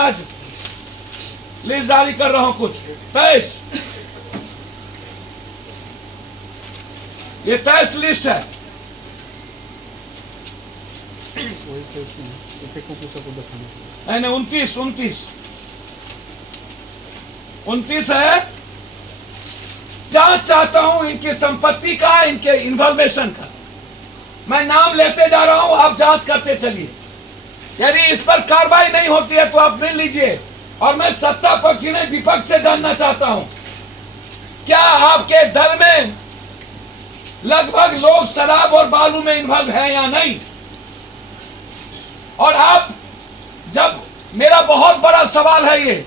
आज लिस्ट जारी कर रहा हूं कुछ 23, ये 23 लिस्ट है। नहीं 29 है। जांच चाहता हूं इनकी संपत्ति का, इनके इन्फॉर्मेशन का। मैं नाम लेते जा रहा हूं, आप जांच करते चलिए। यदि इस पर कार्रवाई नहीं होती है तो आप मिल लीजिए। और मैं सत्ता पक्ष ने विपक्ष से जानना चाहता हूं, क्या आपके दल में लगभग लोग शराब और बालू में इन्वॉल्व है या नहीं? और आप, जब मेरा बहुत बड़ा सवाल है ये,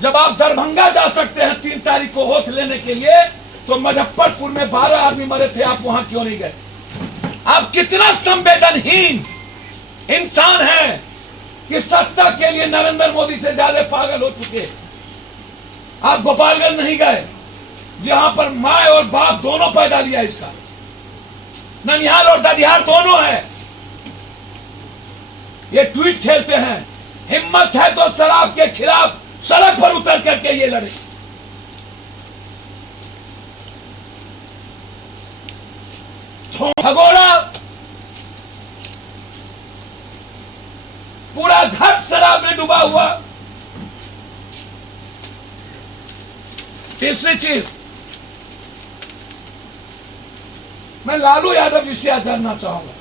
जब आप दरभंगा जा सकते हैं 3 तारीख को वोट लेने के लिए, तो मुजफ्फरपुर में 12 आदमी मरे थे, आप वहां क्यों नहीं गए? आप कितना संवेदनहीन इंसान हैं कि सत्ता के लिए नरेंद्र मोदी से ज्यादा पागल हो चुके। आप गोपालगंज नहीं गए, जहां पर माँ और बाप दोनों पैदा लिया इसका, ननिहाल और ददिहार दोनों है। ये ट्वीट खेलते हैं, हिम्मत है तो शराब के खिलाफ सड़क पर उतर करके ये लड़े। भगोड़ा, पूरा घर शराब में डूबा हुआ। तीसरी चीज, मैं लालू यादव जी से जानना चाहूंगा,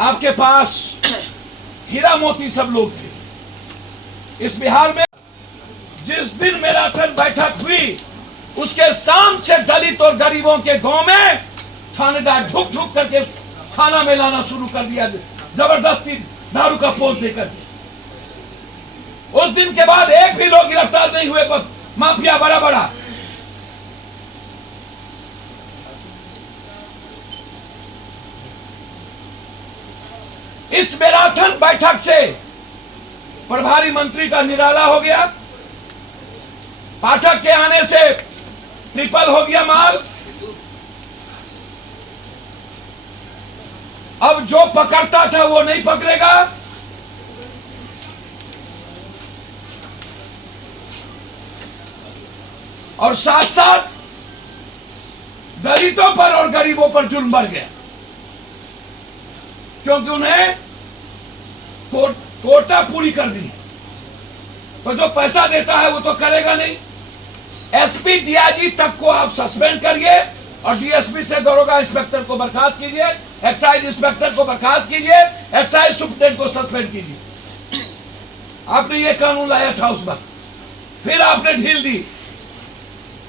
आपके पास हीरा मोती सब लोग थे इस बिहार में। जिस दिन मैराथन बैठक हुई, उसके शाम से दलित और गरीबों के गांव में थानेदार ढुक ढुक करके खाना में लाना शुरू कर दिया, जबरदस्ती दारू का पोस्ट देकर। उस दिन के बाद एक भी लोग गिरफ्तार नहीं हुए, पर माफिया बड़ा बड़ा। इस मैराथन बैठक से प्रभारी मंत्री का निराला हो गया, पाठक के आने से ट्रिपल हो गया माल। अब जो पकड़ता था वो नहीं पकड़ेगा। और साथ साथ दलितों पर और गरीबों पर जुल्म बढ़ गया, क्योंकि उन्हें कोटा पूरी कर दी। तो जो पैसा देता है वो तो करेगा नहीं। एसपी डीआईजी तक को आप सस्पेंड करिए, और डीएसपी से दरोगा इंस्पेक्टर को बर्खास्त कीजिए, एक्साइज इंस्पेक्टर को बर्खास्त कीजिए, एक्साइज सुप्रीटेंडेंट को सस्पेंड कीजिए। आपने ये कानून लाया था उस वक्त, फिर आपने ढील दी,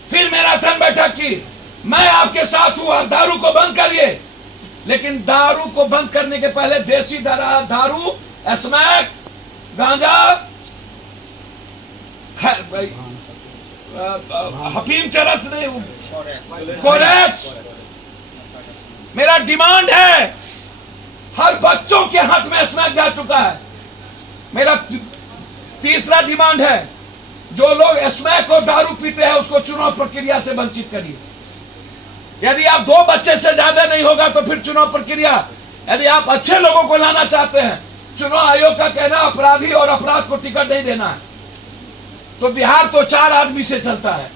फिर मैराथन बैठक की। मैं आपके साथ हूं, आप दारू को बंद करिए, लेकिन दारू को बंद करने के पहले देसी दारू, स्मैक, गांजा, हफीम चरस नहीं, कोरेक्स। मेरा डिमांड है, हर बच्चों के हाथ में स्मैक जा चुका है। मेरा तीसरा डिमांड है, जो लोग स्मैक और दारू पीते हैं उसको चुनाव प्रक्रिया से वंचित करिए। यदि आप 2 बच्चे से ज्यादा नहीं होगा तो फिर चुनाव प्रक्रिया, यदि आप अच्छे लोगों को लाना चाहते हैं, चुनाव आयोग का कहना अपराधी और अपराध को टिकट नहीं देना है। तो बिहार तो 4 आदमी से चलता है,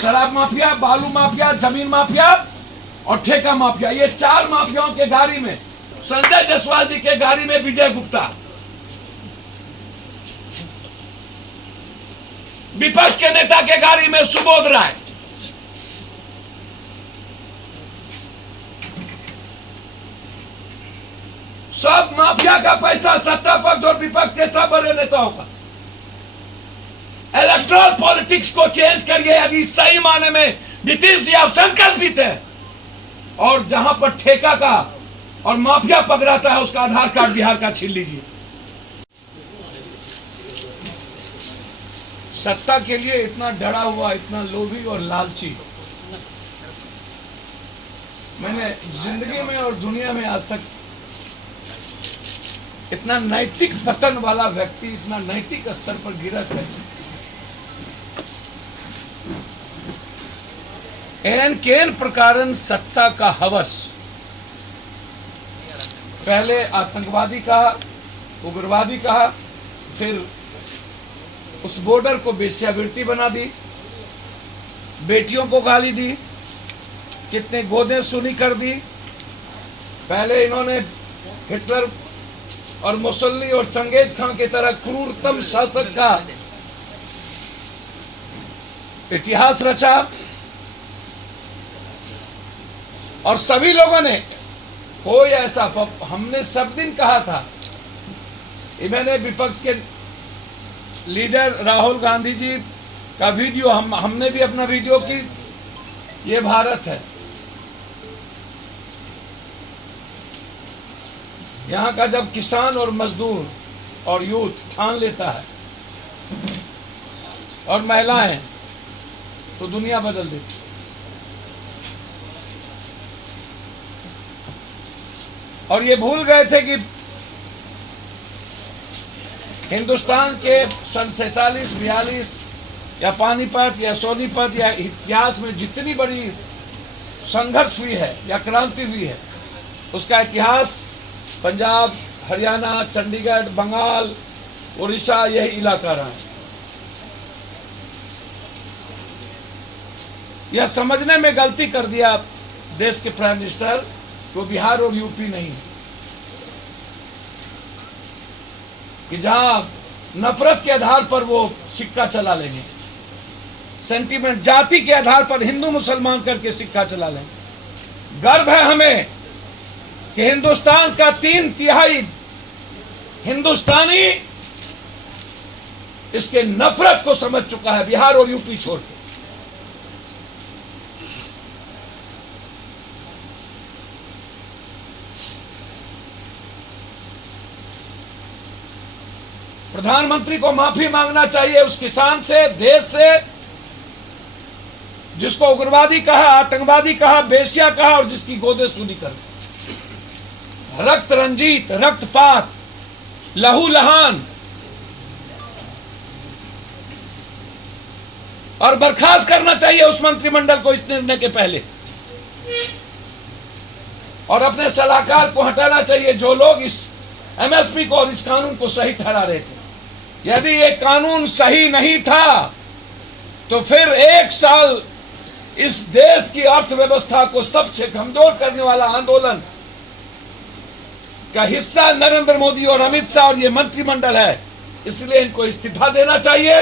शराब माफिया, बालू माफिया, जमीन माफिया और ठेका माफिया। ये 4 माफियाओं के गाड़ी में संजय जायसवाल जी के गाड़ी में विजय गुप्ता, विपक्ष के नेता के गाड़ी में सुबोध राय, सब माफिया का पैसा सत्ता पक्ष और विपक्ष के सब बड़े नेताओं का। इलेक्ट्रल पॉलिटिक्स को चेंज करिए यदि सही माने में नीतीश जी आप संकल्पित हैं। और जहां पर ठेका का और माफिया पकड़ाता है उसका आधार कार्ड बिहार का छीन लीजिए। सत्ता के लिए इतना डरा हुआ, इतना लोभी और लालची मैंने जिंदगी में और दुनिया में आज तक, इतना नैतिक पतन वाला व्यक्ति इतना नैतिक स्तर पर गिरा है। एन केन प्रकारन सत्ता का हवस, पहले आतंकवादी कहा, उग्रवादी कहा, फिर उस बॉर्डर को वेश्यावृत्ति बना दी, बेटियों को गाली दी, कितने गोदें सुनी कर दी। पहले इन्होंने हिटलर और मुसल्ली और चंगेज खां की तरह क्रूरतम शासक का इतिहास रचा, और सभी लोगों ने कोई ऐसा, हमने सब दिन कहा था, मैंने विपक्ष के लीडर राहुल गांधी जी का वीडियो, हमने भी अपना वीडियो की, ये भारत है, यहाँ का जब किसान और मजदूर और यूथ ठान लेता है और महिलाएं, तो दुनिया बदल देती। और ये भूल गए थे कि हिंदुस्तान के सन 47-42 या पानीपत या सोनीपत या इतिहास में जितनी बड़ी संघर्ष हुई है या क्रांति हुई है, उसका इतिहास पंजाब, हरियाणा, चंडीगढ़, बंगाल, उड़ीसा, यही इलाका रहा है। यह समझने में गलती कर दिया देश के प्राइम मिनिस्टर को बिहार और यूपी नहीं, कि जहां नफरत के आधार पर वो सिक्का चला लेंगे, सेंटीमेंट, जाति के आधार पर हिंदू मुसलमान करके सिक्का चला लेंगे। गर्व है हमें कि हिंदुस्तान का 3/3 हिंदुस्तानी इसके नफरत को समझ चुका है, बिहार और यूपी छोड़ के। प्रधानमंत्री को माफी मांगना चाहिए उस किसान से, देश से, जिसको उग्रवादी कहा, आतंकवादी कहा, बेश्या कहा और जिसकी गोदे सुनी कर, रक्त रंजित, रक्तपात, लहू लहान, और बर्खास्त करना चाहिए उस मंत्रिमंडल को इस निर्णय के पहले, और अपने सलाहकार को हटाना चाहिए जो लोग इस एमएसपी को और इस कानून को सही ठहरा रहे थे। यदि ये कानून सही नहीं था तो फिर 1 साल इस देश की अर्थव्यवस्था को सबसे कमजोर करने वाला आंदोलन का हिस्सा नरेंद्र मोदी और अमित शाह और ये मंत्रिमंडल है। इसलिए इनको इस्तीफा देना चाहिए